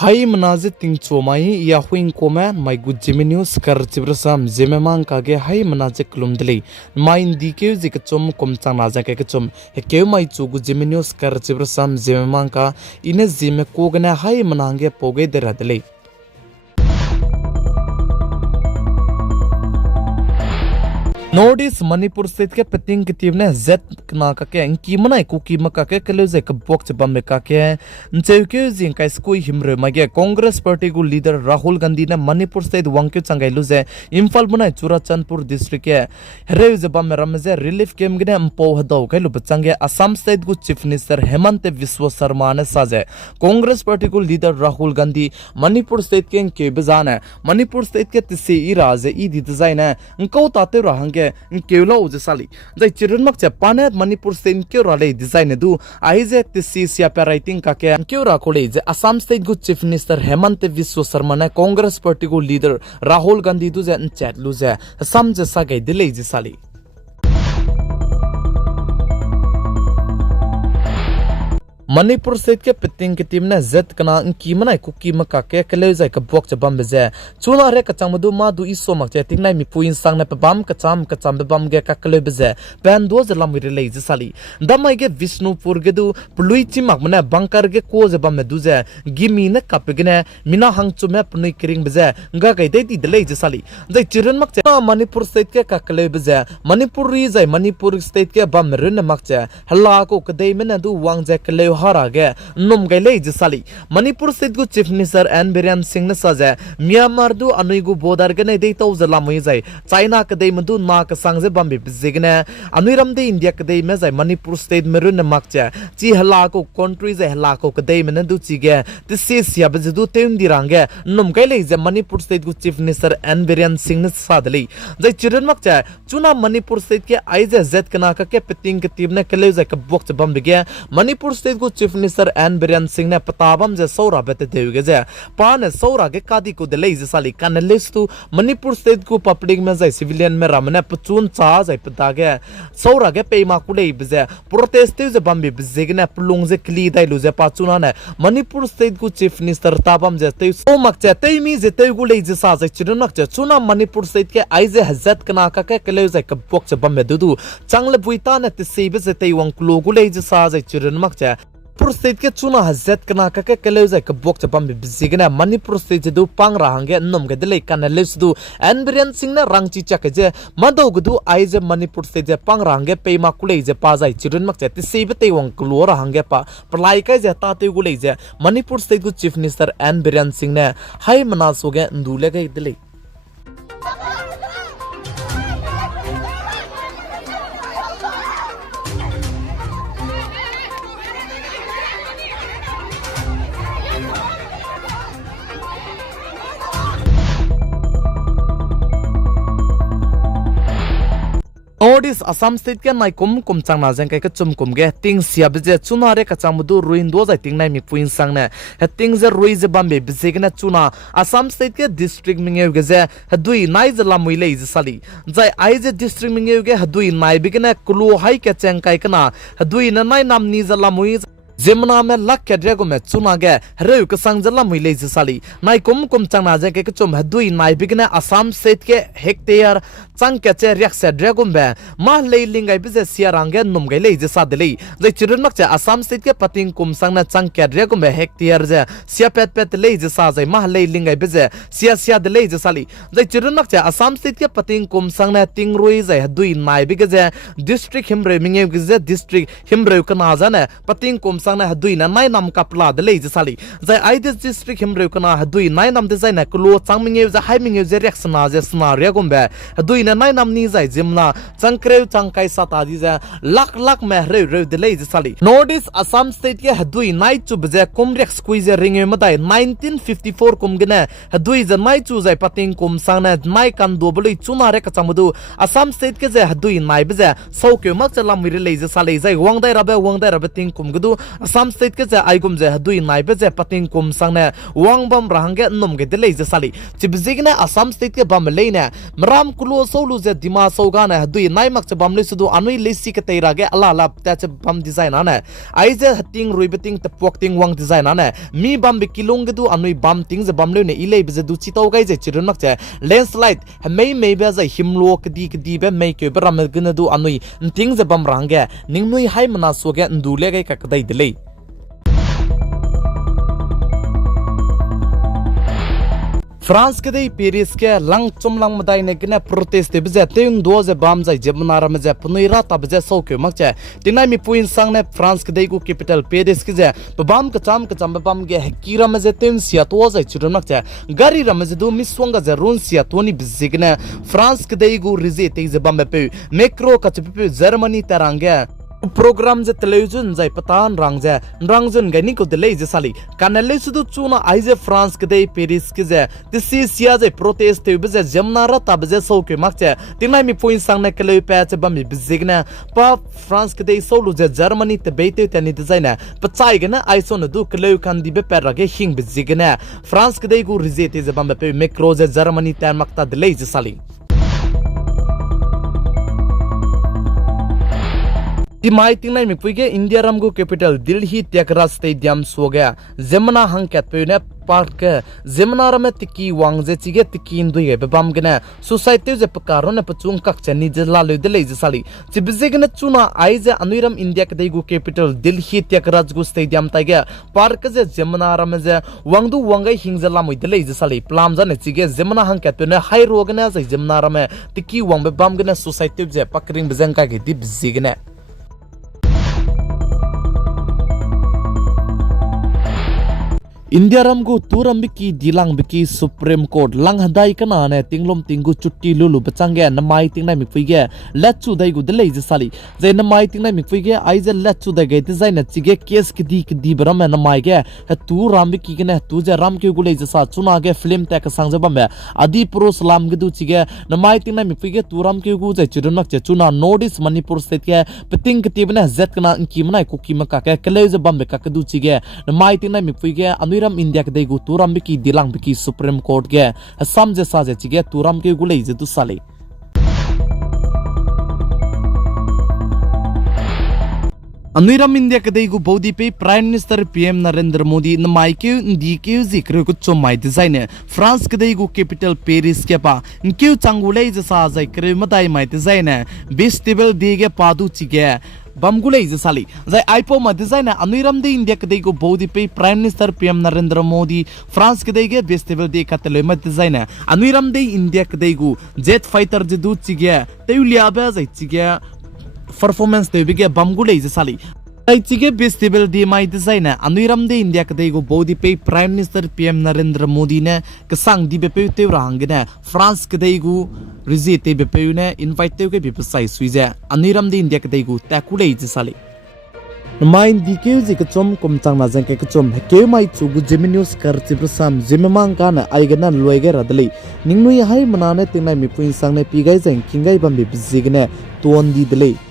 Hai menaze ting chomai ya huing koma mai gu Zeme news kar chibrasam Zeme mang kage hai menaze klumdli main dike zik chom kom chang na ja ke chom ke mai chu gu Zeme news kar chibrasam Zeme mang ka ine Zeme ko gna hai menange poge deradli Nordis Manipur state ke peting kitim ne z na ka ke ki manai ku ki ma ka ke kelo ze ka bok che bam ka ke ncheu ke jing ka skui himre ma ge Congress party gu leader Rahul Gandhi ne Manipur state wangkyu changai lu ze Imphal bunai Churachandpur district ke hereu ze bam ram ze relief camp ge mpo hadaw kai lu bachange Assam state gu chief minister Hemant Biswa Sarma ne saje Congress party gu leader Rahul Gandhi Manipur state ke bezana Manipur state ke tse ira ze I di design ko tate rahang Kevla Ujasali. The children mak Japan Manipur state Kyorale design do Aize Tisia writing Kake and Kyora College, Assam State Good Chief Minister Hemant Biswa Sarma, Congress Party leader Rahul Gandhi Duze and Chat Luze, Assam Jasage delay Sali. Manipur state ke peting ke team ne z kana ki manai ku ki ma ka ke kele zai ka bok cha bam beze chuna re ka changmadu ma du iso mak che ting nai mi puin sang na bam ka cham be bam ge ka kele beze pen do ze lam ri le sali damai ge Vishnupur ge du plui chi mak mane bankar ge ko ze bam du ze gimi ne ka pe ne mina hang chu me pnui kring beze nga ga dei di le sali zai chiran mak che Manipur state ke ka kele beze Manipur ri zai Manipur state ke bam rin mak che halla ko ka dei me du wang je kele harage num gaile jisali Manipur state gu chief minister N Biren Singh ne saje Myanmar du anui gu bodar ge ne dei to zala moi jai China ka dei mdu na ka sangje bambi bizigne anui ram de India ka dei me jai Manipur state merun ne makcha chi hala ko country jai hala ko ka dei men du chi ge ti se sia be du teum dirange num gaile je Manipur state gu chief minister N Biren Singh ne sadli jai chiran makcha chuna Manipur state ke aize z kana ka ke peting ke tim ne kele jai ka bok cha bambi ge Manipur state gu Chief Minister N Biren Singh ne patabam je saura bete deuge je pan saura ge kadi ko delay je sali kan list tu Manipur state ko public me jai civilian me ramne pchun cha jai pata ge saura ge peima kulei bje protest je bambi bje ne plung je kli dai lu je pachuna ne Manipur state ko chief minister tabam je te so mak che te mi je te gu lei je sa je chirunak che chuna Manipur state ke aize hazat kana ka ke kele je ka bok che bam me du changle buita ne te se be je te wang klo gu lei je sa je chirunak che Manipur state ke chuna hazat kana ka ke kele zai ka bok chapam bizigna Manipur state du pang rahange nom ge dele kan les du N Biren Singh na rangchi chak je mado gu du aize Manipur state je pang rahange peima kulei je pa jai chirun mak chati sebe te wong klo rahange pa plai kai je ta te gu lei je Manipur state gu chief minister N Biren Singh ne hai manaso ge ndule ge dele Nordis Assam state ke nai kum chang na jang kai ka chum kum ge ting sia bje chuna re ka chang mudu ruin do jai ting nai mi puin sang ne he ting je rui je bambe bje ge na chuna Assam state ke district minge ge je hadui nai je lamui le je sali jai ai je district minge ge hadui nai bi ge na kulu hai ke chang kai kana hadui na nai nam ni je lamui Zemna me lak ke drego me chuna ge hereu ka sangjala muile je sali nai kum chang na je ke chum hadui nai bigne Assam state ke hectare chang ke che riak se drego be ma leiling ai bize siarang ge num ge le je sadeli je chirun mak che Assam state ke pating kum sang na chang ke drego me hectare je sia pet le je sa je ma leiling ai bize sia de le je sali je chirun mak che Assam state ke pating kum sang na ting roi je hadui nai bige je district himre minge ge je district himre ka na jane pating kum na hadui na nai nam kapla de le sali zai ai this district himre kana hadui nai nam de zai na klo changminge za haiming je reaction na je scenario gombe hadui na nai nam ni zai jimna changkreu changkai sata di za lak me re de le sali Nordis Assam state ke hadui nai chu bje kum rex squeeze ringe madai 1954 kum gene hadui za nai chu zai pating kum sang na nai kan do boli chuna re ka chamdu Assam state ke je hadui nai bje sau ke mak chalam mi le sali zai wangdai rabe ting kum gudu Assam state ke je aigum je hadui nai be je pating kum sang ne wang bam rang ge nom ge de le je sali chibzig ne Assam state ke bam le ne mram kulo solu je dima soga ne hadui nai mak che bam le sudu anui le si ke teira ge ala la ta che bam design ane ai je hating rui beting te pok ting wang design ane mi bam be kilong ge du anui bam ting je bam le ne ile be je du chi to gai je chirun mak che landslide mei mei be je himlo ke di be mei ke bram ge na du anui ting je bam rang ge ning nui hai mana so ge ndu le ge ka dai de le France ke dei Paris ke lang chum lang madai ne gna protest de bje teung do je bam jai jebna ram je punuira ta bje so ke mak che tinai mi puin sang ne France ke dei ku capital Paris ke je bam ka cham bam ge kira ma je tem sia to jai churun mak che gari ram je do mi swanga je run sia to ni bzigna France ke dei gu rize te je bam pe macro ka pe Germany tarange program je television jai patan rangjun gani ko delay je sali kanale sudu chuna aize France ke dei Paris ke je tisi sia je protest te bje jamna ra ta bje so ke makche tinai mi point sang na kele pa che bam bzigna pa France ke dei solu je Germany te beite te ni design pachai gna aiso na du kele kan di be per ge hing bzigna France ke dei gu rizete je bam pe macro je Germany te makta delay je sali Timai tingnai mi puige India ramgu capital Delhi Tekra stadium so gaya Zemna hangkat pe ne park Zemna ram tiki wangje chige tiki indui ge bam gna society je pakaro ne pachung kak chani je la le de le je sali chibze gna chuna aize anuiram India ke dei gu capital Delhi Tekra gu stadium ta ge park je Zemna ram je wangdu wangai hingje la moi de le je sali plam ja ne chige Zemna hangkat pe ne hai ro gna je Zemna ram tiki wang be bam gna society je pakring bezang ka ge dip zigna India ramgu turam biki dilang biki Supreme Court lang hadai kana ne tinglom tingu chutti lulu bachangge namai tingnai mikpuige letchu dai gu delei je sali je namai tingnai mikpuige aize letchu dai ge design na chige case kidi bram namai ge tu ram biki ne tu je ram ke gu le je sa chuna ge film ta ka sang je bam adi pro salam ge du chige namai tingnai mikpuige tu ram ke gu je chirunak che chuna notice Manipur state ke peting kiti bna zet kana ki manai ku ki ma ka ke kele je bam ka du chige namai tingnai mikpuige Ram India ke dei gu turam biki dilang biki Supreme Court ge Assam je sa je chige turam ke gu lei je tu sale Anuiram India ke dei gu bodi pe Prime Minister PM Narendra Modi namai ke ndi ke zikr ku chomai design France ke dei gu capital Paris ke pa nke changulei je sa jai kre madai mai design festival de ge padu chige Bamgulei je sali jai aipo ma design anuiram de India ke dei gu bodi pe Prime Minister PM Narendra Modi France ke dei ge festival de katele ma design anuiram de India ke dei gu jet fighter je du chige teulia ba jai chige performance de bige bamgulei je sali chige festival de mai design anuiram de India ke dei gu bodi pe Prime Minister PM Narendra Modi ne kesang di be pe te rang ne France ke dei gu rizete be pe ne invite te ke be sai suije anuiram de India ke dei gu takulei je sali Main dikeu ji kechom komchang na jang ke kechom ke mai chu gu Zeme news kar chibrasam Zememang kana aigana loige radli ningnui hai manane tinai mi puin sang ne pigai jang kingai bam bi bizigne ton di dele